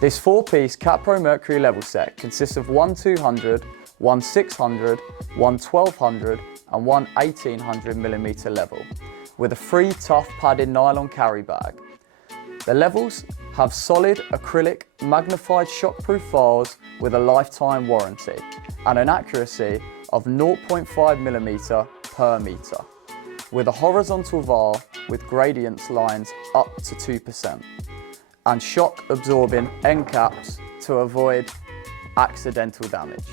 This 4-piece Kapro Mercury level set consists of one 200, one 600, one 1200 and one 1800mm level, with a free tough padded nylon carry bag. The levels have solid acrylic magnified shockproof vials with a lifetime warranty and an accuracy of 0.5mm per metre, with a horizontal vial with gradients lines up to 2%, and shock absorbing end caps to avoid accidental damage.